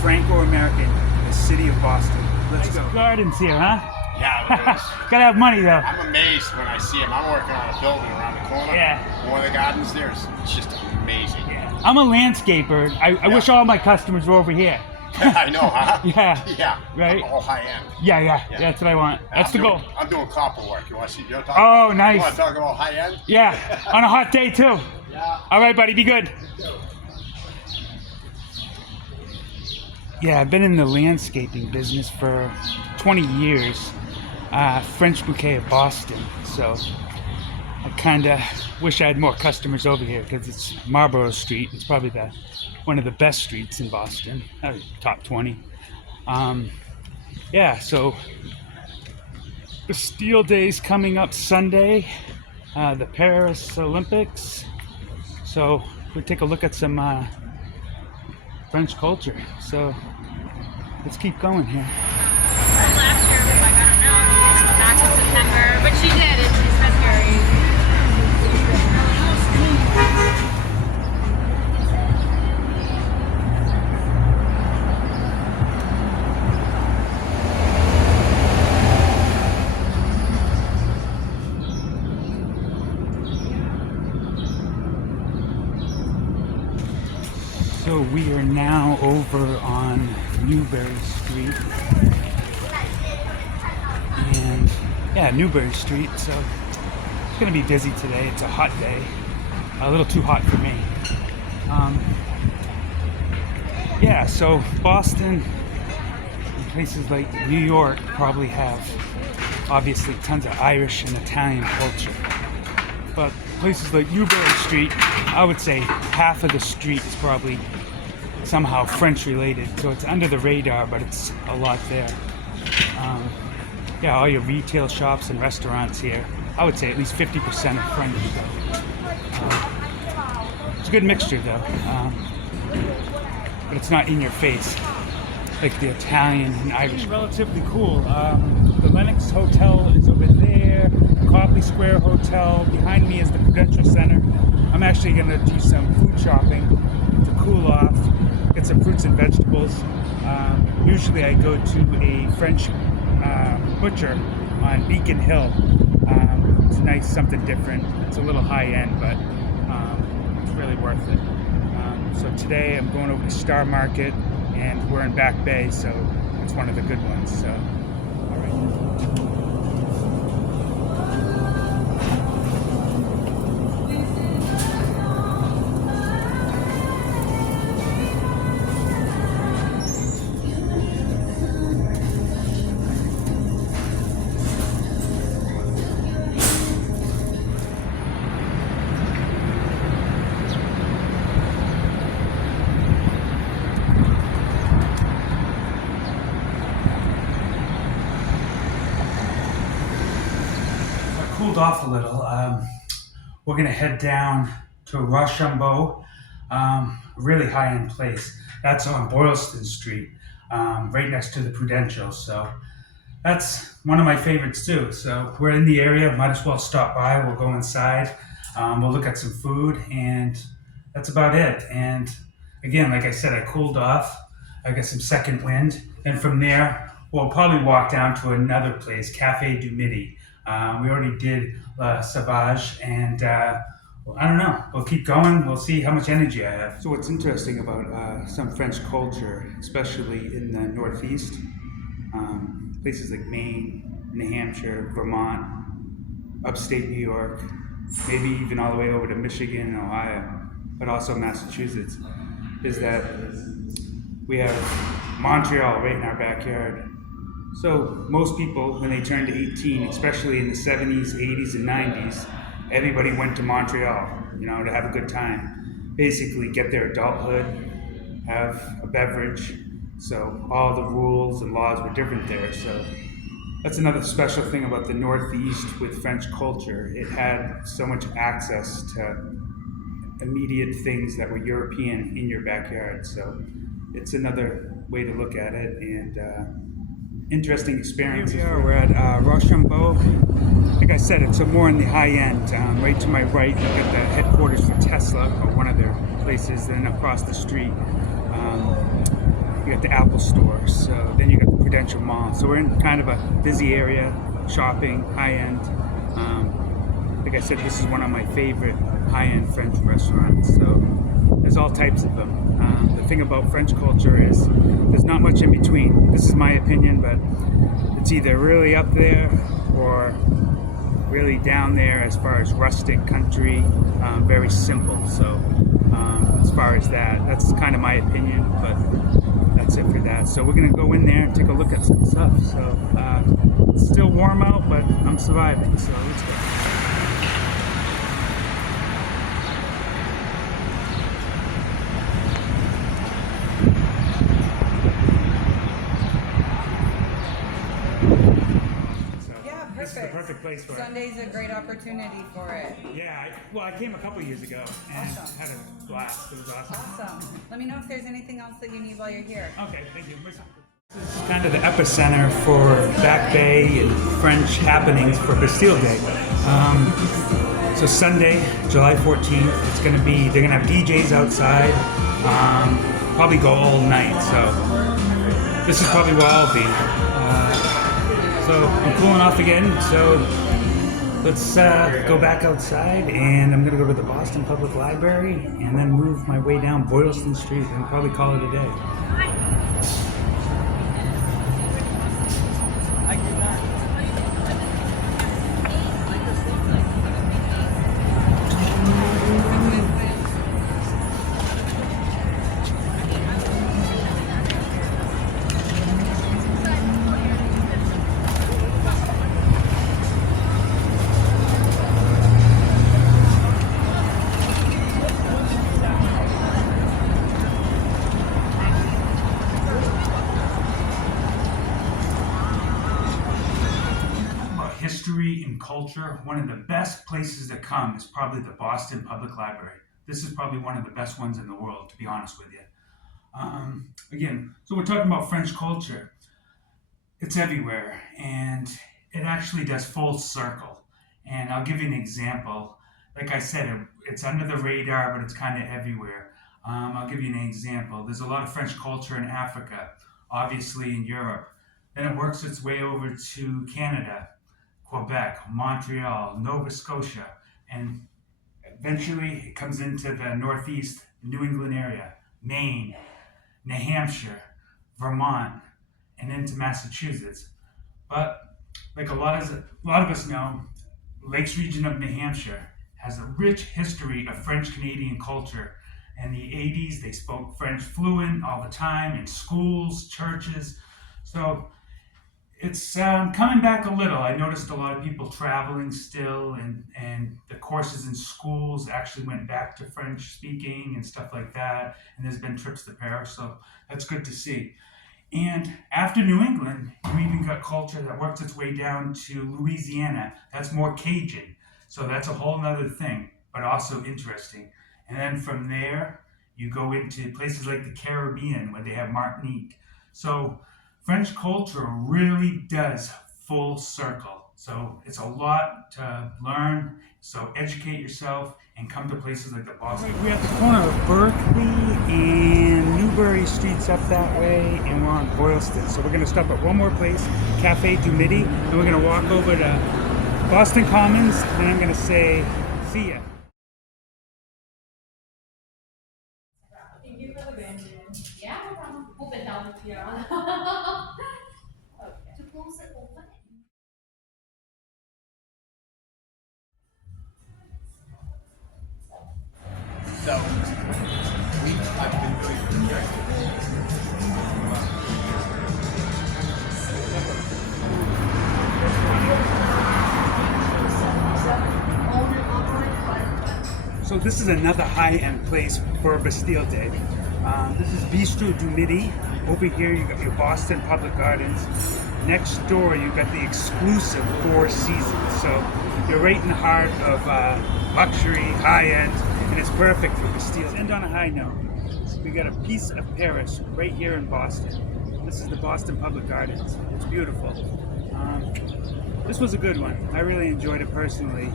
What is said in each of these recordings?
Franco-American in the city of Boston. Let's go. Gardens here, huh? Yeah, look at this. Gotta have money though. I'm amazed when I see him. I'm working on a building around the corner. Yeah. One of the gardens there is just amazing. Yeah. I'm a landscaper. I wish all my customers were over here. I know, huh? Yeah. Yeah. Right? All high end. Yeah. That's what I want. That's the goal. I'm doing copper work. You want to see your talk? Oh, nice. You want to talk about high end? Yeah. On a hot day too. Yeah. All right, buddy. Be good. Yeah, I've been in the landscaping business for 20 years. French Bouquet of Boston. So I kind of wish I had more customers over here because it's Marlborough Street. It's probably one of the best streets in Boston, top 20. Yeah, so Bastille Day's coming up Sunday, the Paris Olympics. So we'll take a look at some French culture. So let's keep going here. Last year was like, I don't know, it's back in September, but she did. It's February. So we are now over on Newbury Street, and yeah, Newbury Street, so it's gonna be busy today. It's a hot day, a little too hot for me. Yeah, so Boston and places like New York probably have obviously tons of Irish and Italian culture, but places like Newbury Street, I would say half of the street is probably somehow French related, so it's under the radar, but it's a lot there. Yeah, all your retail shops and restaurants here, I would say at least 50% are French. It's a good mixture though, but it's not in your face like the Italian and Irish. Relatively cool. The Lenox Hotel is over there, Copley Square Hotel. Behind me is the Prudential Center. I'm actually gonna do some food shopping to cool off, get some fruits and vegetables. Usually I go to a French butcher on Beacon Hill. It's nice, something different. It's a little high end, but it's really worth it. So today I'm going over to Star Market, and we're in Back Bay, so it's one of the good ones. So, all right. Cooled off a little. We're gonna head down to Rochambeau, a really high-end place. That's on Boylston Street, right next to the Prudential. So that's one of my favorites too. So we're in the area, might as well stop by. We'll go inside, we'll look at some food, and that's about it. And again, like I said, I cooled off. I got some second wind, and from there, we'll probably walk down to another place, Cafe du Midi. We already did Sauvage, and I don't know, we'll keep going, we'll see how much energy I have. So what's interesting about some French culture, especially in the Northeast, places like Maine, New Hampshire, Vermont, upstate New York, maybe even all the way over to Michigan and Ohio, but also Massachusetts, is that we have Montreal right in our backyard. So most people, when they turned 18, especially in the 70s, 80s, and 90s, everybody went to Montreal, to have a good time. Basically get their adulthood, have a beverage. So all the rules and laws were different there. So that's another special thing about the Northeast with French culture. It had so much access to immediate things that were European in your backyard. So it's another way to look at it, and interesting experience. Here we are, we're at Rochambeau. Like I said, it's more in the high end. Right to my right, you've got the headquarters for Tesla, or one of their places, then across the street. You got the Apple Store. So then you got the Prudential Mall. So we're in kind of a busy area, shopping, high end. Like I said, this is one of my favorite high-end French restaurants. So there's all types of them. The thing about French culture is there's not much in between. This is my opinion, but it's either really up there or really down there as far as rustic country, very simple. So as far as that, that's kind of my opinion, but that's it for that. So we're gonna go in there and take a look at some stuff. So it's still warm out, but I'm surviving, so let's go. This is the perfect place for it. Sunday's a great opportunity for it. Yeah, I came a couple years ago and Awesome. had a blast. It was awesome. Awesome. Let me know if there's anything else that you need while you're here. Okay, thank you. This is kind of the epicenter for Back Bay and French happenings for Bastille Day. So Sunday, July 14th, it's going to be, they're going to have DJs outside, probably go all night. So this is probably where I'll be. So I'm cooling off again, so let's go back outside, and I'm going to go to the Boston Public Library and then move my way down Boylston Street and probably call it a day. History and culture, one of the best places to come is probably the Boston Public Library. This is probably one of the best ones in the world, to be honest with you. Again, so we're talking about French culture. It's everywhere, and it actually does full circle. And I'll give you an example. Like I said, it's under the radar, but it's kind of everywhere. I'll give you an example. There's a lot of French culture in Africa, obviously in Europe. Then it works its way over to Canada, Quebec, Montreal, Nova Scotia, and eventually it comes into the Northeast, New England area, Maine, New Hampshire, Vermont, and into Massachusetts. But like a lot of us know, Lakes region of New Hampshire has a rich history of French-Canadian culture. In the 80s, they spoke French fluent all the time in schools, churches. So it's coming back a little. I noticed a lot of people traveling still, and the courses in schools actually went back to French speaking and stuff like that. And there's been trips to Paris, so that's good to see. And after New England, you even got culture that works its way down to Louisiana. That's more Cajun. So that's a whole nother thing, but also interesting. And then from there, you go into places like the Caribbean where they have Martinique. So French culture really does full circle. So it's a lot to learn. So educate yourself and come to places like the Boston. We're at the corner of Berkeley and Newbury Streets up that way, and we're on Boylston. So we're going to stop at one more place, Cafe du Midi, and we're going to walk over to Boston Commons, and I'm going to say, see ya. Thank you for the bandage. Yeah, no problem. Hold it down with your arm. Okay. To close it open. So, I've been doing So this is another high-end place for Bastille Day. This is Bistro du Midi. Over here you got your Boston Public Gardens. Next door you got the exclusive Four Seasons. So you're right in the heart of luxury, high-end, and it's perfect for Bastille. Let's end on a high note. We got a piece of Paris right here in Boston. This is the Boston Public Gardens. It's beautiful. This was a good one. I really enjoyed it personally.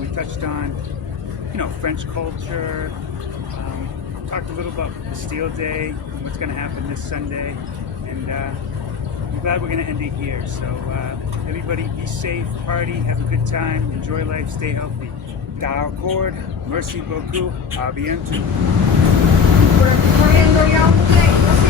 We touched on, French culture, talked a little about Bastille Day and what's going to happen this Sunday, and I'm glad we're going to end it here. So everybody be safe, party, have a good time, enjoy life, stay healthy. D'accord, merci beaucoup, à bientôt. Corriendo ya un